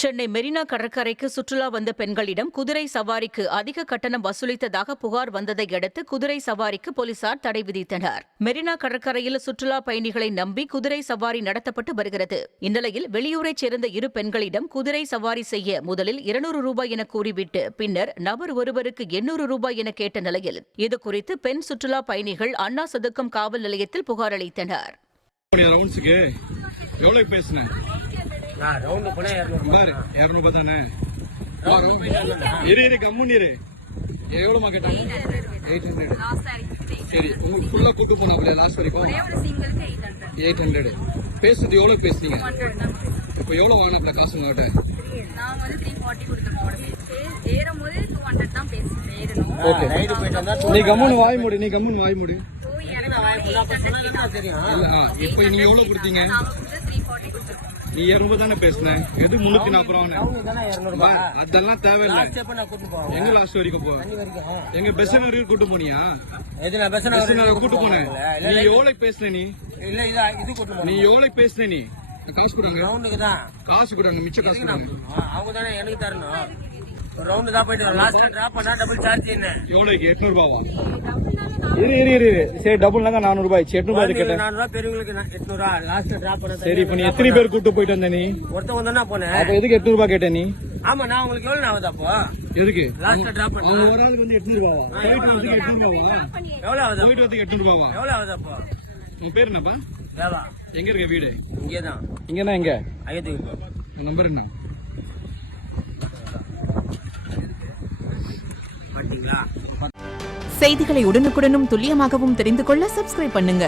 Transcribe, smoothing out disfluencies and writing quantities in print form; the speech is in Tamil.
சென்னை மெரினா கடற்கரைக்கு சுற்றுலா வந்த பெண்களிடம் குதிரை சவாரிக்கு அதிக கட்டணம் வசூலித்ததாக புகார் வந்ததை அடுத்து குதிரை சவாரிக்கு போலீசார் தடை விதித்தனர். மெரினா கடற்கரையில் சுற்றுலா பயணிகளை நம்பி குதிரை சவாரி நடத்தப்பட்டு வருகிறது. இந்நிலையில் வெளியூரைச் சேர்ந்த இரு பெண்களிடம் குதிரை சவாரி செய்ய முதலில் 200 ரூபாய் என கூறிவிட்டு பின்னர் நபர் ஒருவருக்கு 800 ரூபாய் என கேட்ட நிலையில் இதுகுறித்து பெண் சுற்றுலா பயணிகள் அண்ணா சதுக்கம் காவல் நிலையத்தில் புகார் அளித்தனர். சரி ஃபுல்லா கூட்டு போனாப்ல லாஸ்ட் வரைக்கும் 800 பேசுறது எவ்வளவு பேசுனீங்க? இப்போ எவ்வளவு வாங்கினாப்ல காசு உங்ககிட்ட? நான் வந்து 340 கொடுத்தேன் அவரோட பேசி ஏறும்போது 200 தான் பேசினேன் ஏறணும். ஓகே நீ கம்முன்னு வாய் மூடு இல்ல இப்போ நீ எவ்வளவு கொடுத்தீங்க? நான் வந்து 340 கொடுத்தேன். நீ 200 தானே பேசுன எது முன்னுக்கு நான் அப்புறம் அதெல்லாம் தேவையில்லை. எங்க லாஸ்ட் வரைக்கும் போ எங்க பெஸ் வரைக்கும் கூட்டு போனியா? கூட்டு போனேன். நீ எவ்வளவு பேசுன? நீ எவ்வளவு பேசுன? நீ காசு கொடுங்க காசு கொடுங்க மிச்ச காசு கொடுங்க. அவங்க தானே எனக்கு தரணும். ரவுண்ட் தான் போயிட்டு லாஸ்ட் டிராப் பண்ணா டபுள் சார்ஜ் என்ன? எவ்வளவுக்கு? 800 ரூபாவா? இரு சரி டபுள்னாங்க 400 ரூபாய். 800 கேட்டேன். 400 பெரியவங்களுக்கு 800 லாஸ்ட் டிராப் பண்ண. சரி இப்போ நீ எத்தனை பேர் கூட்டு போயிட்டு வந்த? நீ ஒருத்தவங்க தானே போனேன். அப்ப எதுக்கு 800 ரூபாய் கேட்ட நீ? ஆமா நான் உங்களுக்கு எவ்வளவு ஆகுது அப்போ? எதுக்கு லாஸ்ட் டிராப் பண்ண? ஒரு ஆளுக்கு வந்து 800 ரூபாய். போயிட்டு வந்து 800 ரூபாயா? எவ்வளவு ஆகுது? போயிட்டு வந்து 800 ரூபாயா? எவ்வளவு ஆகுது அப்போ? உன் பேர் என்னப்பா? தேவா. எங்க இருக்க வீடு? இங்கதான். இங்கனா எங்க? ஐயத்துக்கு. உன் நம்பர் என்ன? பாத்தீங்களா? செய்திகளை உடனுக்குடனும் துல்லியமாகவும் தெரிந்து கொள்ள சப்ஸ்கிரைப் பண்ணுங்க.